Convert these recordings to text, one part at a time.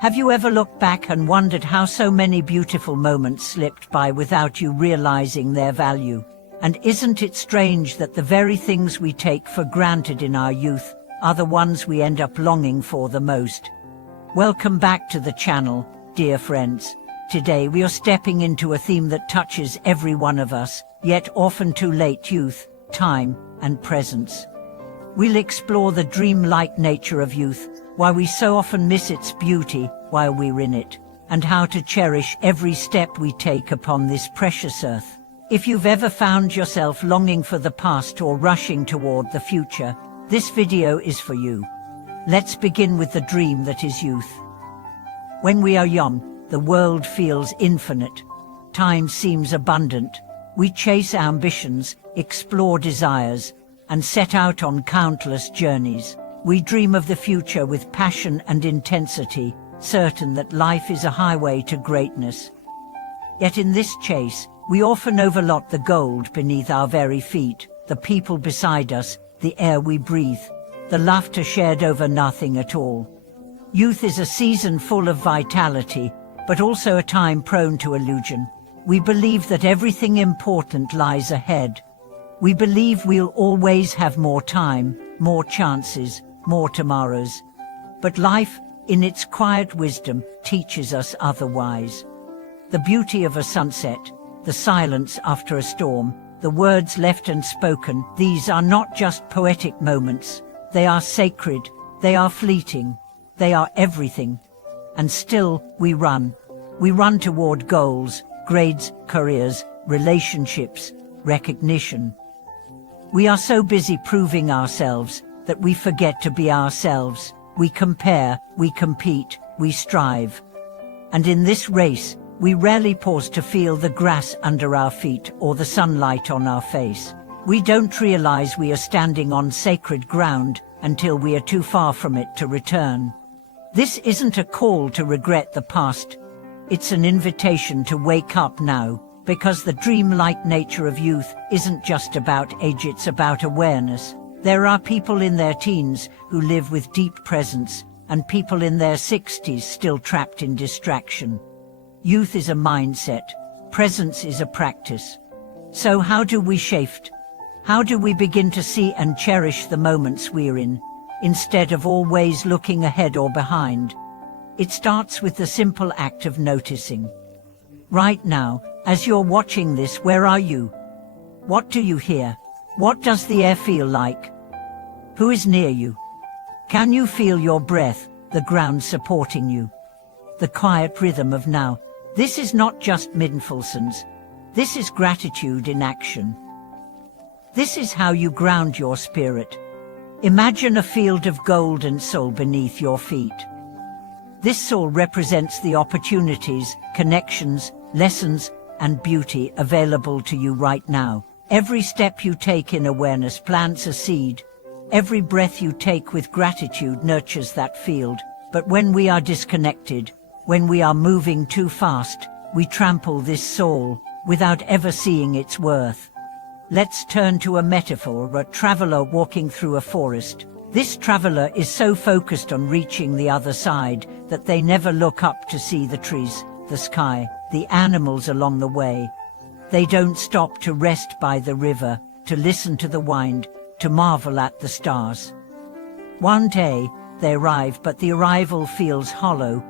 Have you ever looked back and wondered how so many beautiful moments slipped by without you realizing their value? And isn't it strange that the very things we take for granted in our youth are the ones we end up longing for the most? Welcome back to the channel, dear friends. Today we are stepping into a theme that touches every one of us, yet often too late: youth, time, and presence. We'll explore the dreamlike nature of youth, why we so often miss its beauty while we're in it, and how to cherish every step we take upon this precious earth. If you've ever found yourself longing for the past or rushing toward the future, this video is for you. Let's begin with the dream that is youth. When we are young, the world feels infinite. Time seems abundant. We chase ambitions, explore desires, and set out on countless journeys. We dream of the future with passion and intensity, certain that life is a highway to greatness. Yet in this chase, we often overlook the gold beneath our very feet, the people beside us, the air we breathe, the laughter shared over nothing at all. Youth is a season full of vitality, but also a time prone to illusion. We believe that everything important lies ahead. We believe we'll always have more time, more chances, more tomorrows. But life, in its quiet wisdom, teaches us otherwise. The beauty of a sunset, the silence after a storm, the words left unspoken, these are not just poetic moments. They are sacred, they are fleeting, they are everything. And still, we run. We run toward goals, grades, careers, relationships, recognition. We are so busy proving ourselves that we forget to be ourselves. We compare, we compete, we strive. And in this race, we rarely pause to feel the grass under our feet or the sunlight on our face. We don't realize we are standing on sacred ground until we are too far from it to return. This isn't a call to regret the past. It's an invitation to wake up now, because the dreamlike nature of youth isn't just about age, it's about awareness. There are people in their teens who live with deep presence, and people in their 60s still trapped in distraction. Youth is a mindset, presence is a practice. So how do we shift? How do we begin to see and cherish the moments we're in, instead of always looking ahead or behind? It starts with the simple act of noticing. Right now, as you're watching this, where are you? What do you hear? What does the air feel like? Who is near you? Can you feel your breath, the ground supporting you? The quiet rhythm of now. This is not just mindfulness. This is gratitude in action. This is how you ground your spirit. Imagine a field of golden soil beneath your feet. This soil represents the opportunities, connections, lessons, and beauty available to you right now. Every step you take in awareness plants a seed. Every breath you take with gratitude nurtures that field. But when we are disconnected, when we are moving too fast, we trample this soul without ever seeing its worth. Let's turn to a metaphor: a traveler walking through a forest. This traveler is so focused on reaching the other side that they never look up to see the trees, the sky, the animals along the way. They don't stop to rest by the river, to listen to the wind, to marvel at the stars. One day, they arrive, but the arrival feels hollow,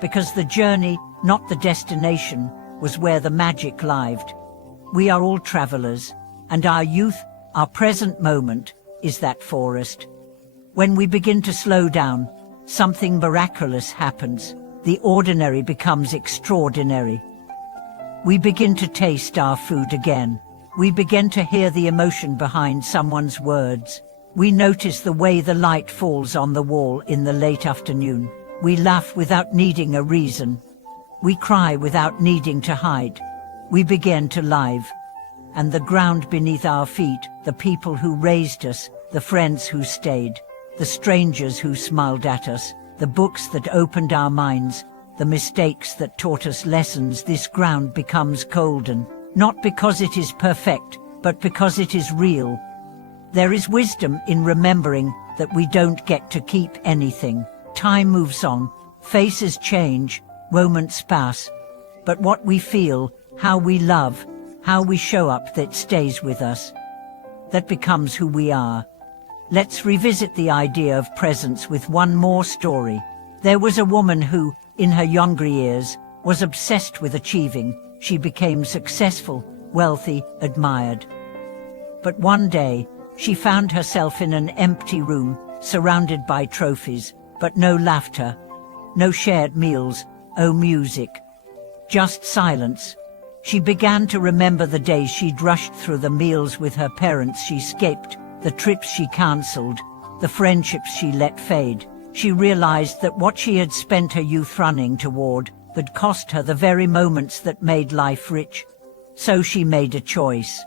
because the journey, not the destination, was where the magic lived. We are all travelers, and our youth, our present moment, is that forest. When we begin to slow down, something miraculous happens. The ordinary becomes extraordinary. We begin to taste our food again. We begin to hear the emotion behind someone's words. We notice the way the light falls on the wall in the late afternoon. We laugh without needing a reason. We cry without needing to hide. We begin to live. And the ground beneath our feet, the people who raised us, the friends who stayed, the strangers who smiled at us, the books that opened our minds, the mistakes that taught us lessons, this ground becomes golden, not because it is perfect, but because it is real. There is wisdom in remembering that we don't get to keep anything. Time moves on, Faces change, moments pass, but what we feel, how we love, how we show up, that stays with us. That becomes who we are. Let's revisit the idea of presence with one more story. There was a woman who, in her younger years, was obsessed with achieving. She became successful, wealthy, admired. But one day, she found herself in an empty room, surrounded by trophies, but no laughter, no shared meals, no music, just silence. She began to remember the days she'd rushed through, the meals with her parents she skipped, the trips she cancelled, the friendships she let fade. She realized that what she had spent her youth running toward had cost her the very moments that made life rich. So she made a choice.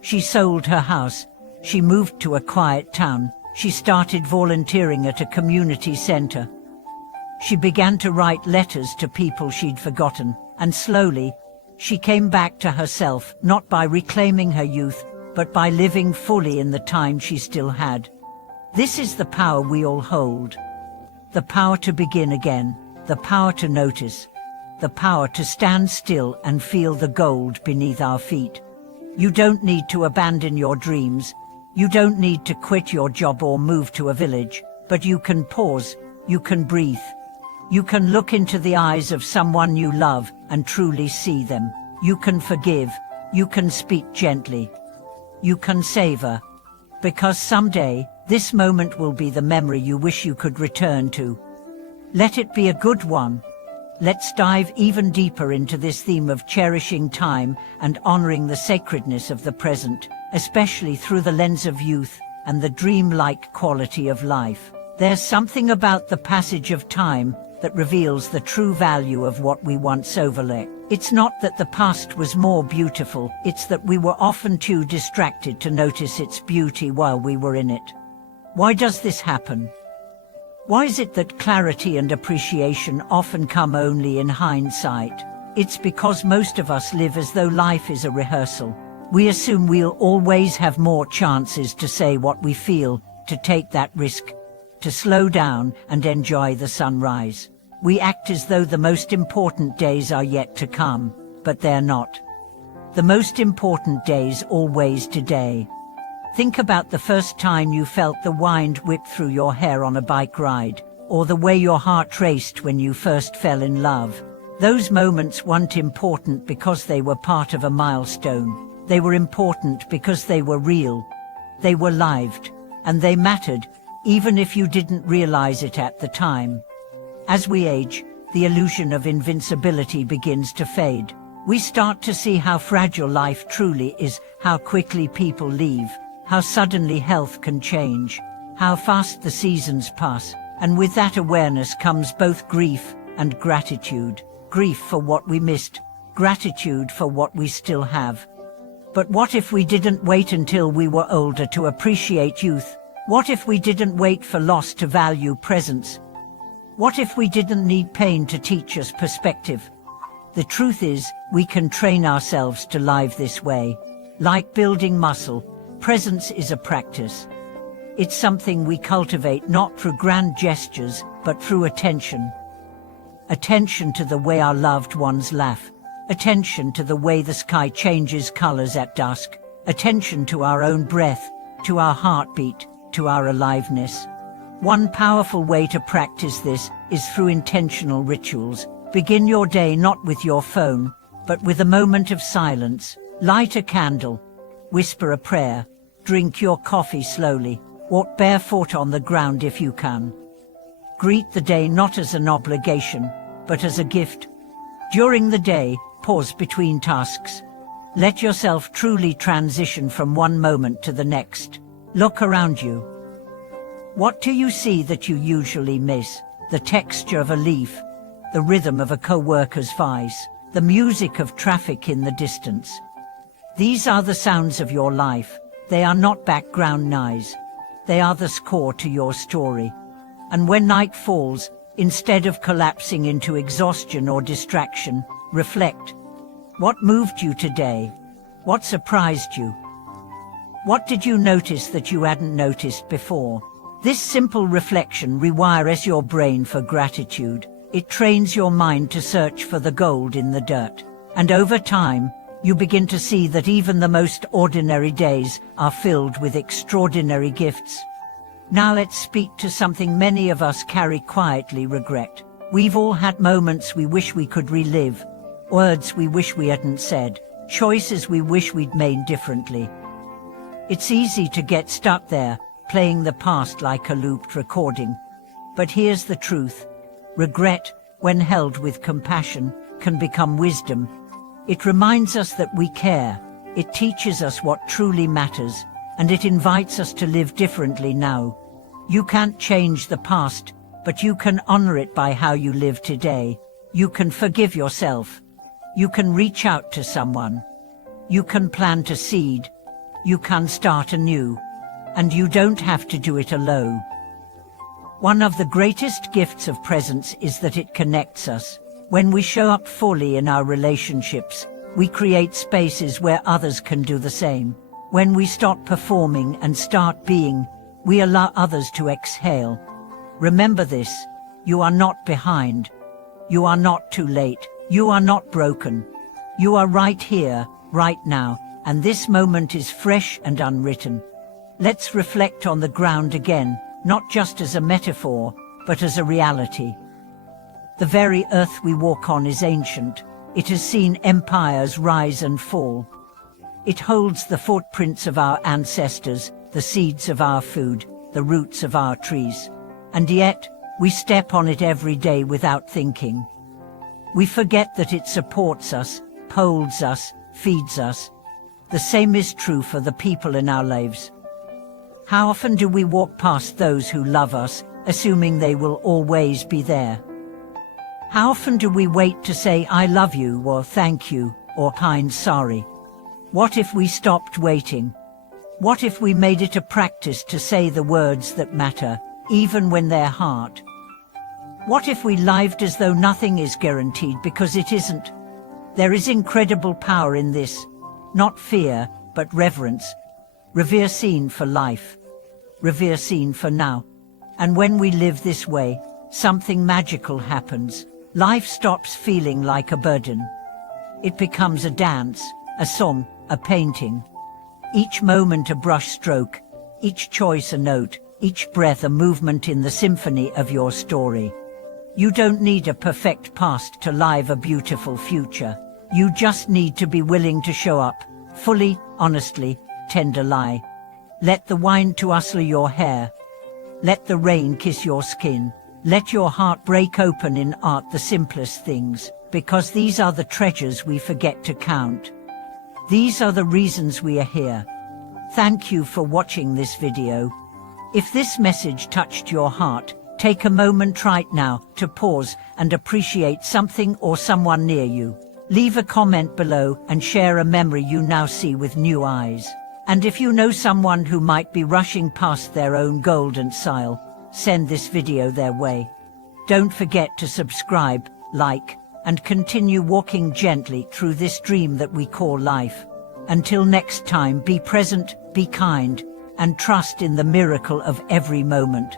She sold her house. She moved to a quiet town. She started volunteering at a community center. She began to write letters to people she'd forgotten, and slowly, she came back to herself, not by reclaiming her youth, but by living fully in the time she still had. This is the power we all hold. The power to begin again, the power to notice, the power to stand still and feel the gold beneath our feet. You don't need to abandon your dreams. You don't need to quit your job or move to a village, but you can pause, you can breathe. You can look into the eyes of someone you love and truly see them. You can forgive. You can speak gently. You can savor. Because someday, this moment will be the memory you wish you could return to. Let it be a good one. Let's dive even deeper into this theme of cherishing time and honoring the sacredness of the present, especially through the lens of youth and the dreamlike quality of life. There's something about the passage of time that reveals the true value of what we once overlooked. It's not that the past was more beautiful, it's that we were often too distracted to notice its beauty while we were in it. Why does this happen? Why is it that clarity and appreciation often come only in hindsight? It's because most of us live as though life is a rehearsal. We assume we'll always have more chances to say what we feel, to take that risk, to slow down and enjoy the sunrise. We act as though the most important days are yet to come, but they're not. The most important days always today. Think about the first time you felt the wind whip through your hair on a bike ride, or the way your heart raced when you first fell in love. Those moments weren't important because they were part of a milestone. They were important because they were real. They were lived, and they mattered, even if you didn't realize it at the time. As we age, the illusion of invincibility begins to fade. We start to see how fragile life truly is, how quickly people leave, how suddenly health can change, how fast the seasons pass, and with that awareness comes both grief and gratitude. Grief for what we missed, gratitude for what we still have. But what if we didn't wait until we were older to appreciate youth? What if we didn't wait for loss to value presence? What if we didn't need pain to teach us perspective? The truth is, we can train ourselves to live this way. Like building muscle, presence is a practice. It's something we cultivate not through grand gestures, but through attention. Attention to the way our loved ones laugh. Attention to the way the sky changes colors at dusk. Attention to our own breath, to our heartbeat, to our aliveness. One powerful way to practice this is through intentional rituals. Begin your day not with your phone, but with a moment of silence. Light a candle, whisper a prayer, drink your coffee slowly, walk barefoot on the ground if you can. Greet the day not as an obligation, but as a gift. During the day, pause between tasks. Let yourself truly transition from one moment to the next. Look around you. What do you see that you usually miss? The texture of a leaf, the rhythm of a co-worker's voice, the music of traffic in the distance. These are the sounds of your life. They are not background noise. They are the score to your story. And when night falls, instead of collapsing into exhaustion or distraction, reflect. What moved you today? What surprised you? What did you notice that you hadn't noticed before? This simple reflection rewires your brain for gratitude. It trains your mind to search for the gold in the dirt. And over time, you begin to see that even the most ordinary days are filled with extraordinary gifts. Now let's speak to something many of us carry quietly: regret. We've all had moments we wish we could relive, words we wish we hadn't said, choices we wish we'd made differently. It's easy to get stuck there, playing the past like a looped recording. But here's the truth. Regret, when held with compassion, can become wisdom. It reminds us that we care, it teaches us what truly matters, and it invites us to live differently now. You can't change the past, but you can honor it by how you live today. You can forgive yourself. You can reach out to someone. You can plant a seed. You can start anew. And you don't have to do it alone. One of the greatest gifts of presence is that it connects us. When we show up fully in our relationships, we create spaces where others can do the same. When we stop performing and start being, we allow others to exhale. Remember this: you are not behind. You are not too late. You are not broken. You are right here, right now, and this moment is fresh and unwritten. Let's reflect on the ground again, not just as a metaphor, but as a reality. The very earth we walk on is ancient. It has seen empires rise and fall. It holds the footprints of our ancestors, the seeds of our food, the roots of our trees. And yet, we step on it every day without thinking. We forget that it supports us, holds us, feeds us. The same is true for the people in our lives. How often do we walk past those who love us, assuming they will always be there? How often do we wait to say "I love you" or "thank you" or "kind sorry"? What if we stopped waiting? What if we made it a practice to say the words that matter, even when they're hard? What if we lived as though nothing is guaranteed, because it isn't? There is incredible power in this. Not fear, but reverence. Revere seen for life. Revere seen for now. And when we live this way, something magical happens. Life stops feeling like a burden. It becomes a dance, a song, a painting. Each moment a brush stroke, each choice a note, each breath a movement in the symphony of your story. You don't need a perfect past to live a beautiful future. You just need to be willing to show up, fully, honestly, tenderly. Let the wind tussle your hair. Let the rain kiss your skin. Let your heart break open in art, the simplest things, because these are the treasures we forget to count. These are the reasons we are here. Thank you for watching this video. If this message touched your heart, take a moment right now to pause and appreciate something or someone near you. Leave a comment below and share a memory you now see with new eyes. And if you know someone who might be rushing past their own golden style, send this video their way. Don't forget to subscribe, like, and continue walking gently through this dream that we call life. Until next time, be present, be kind, and trust in the miracle of every moment.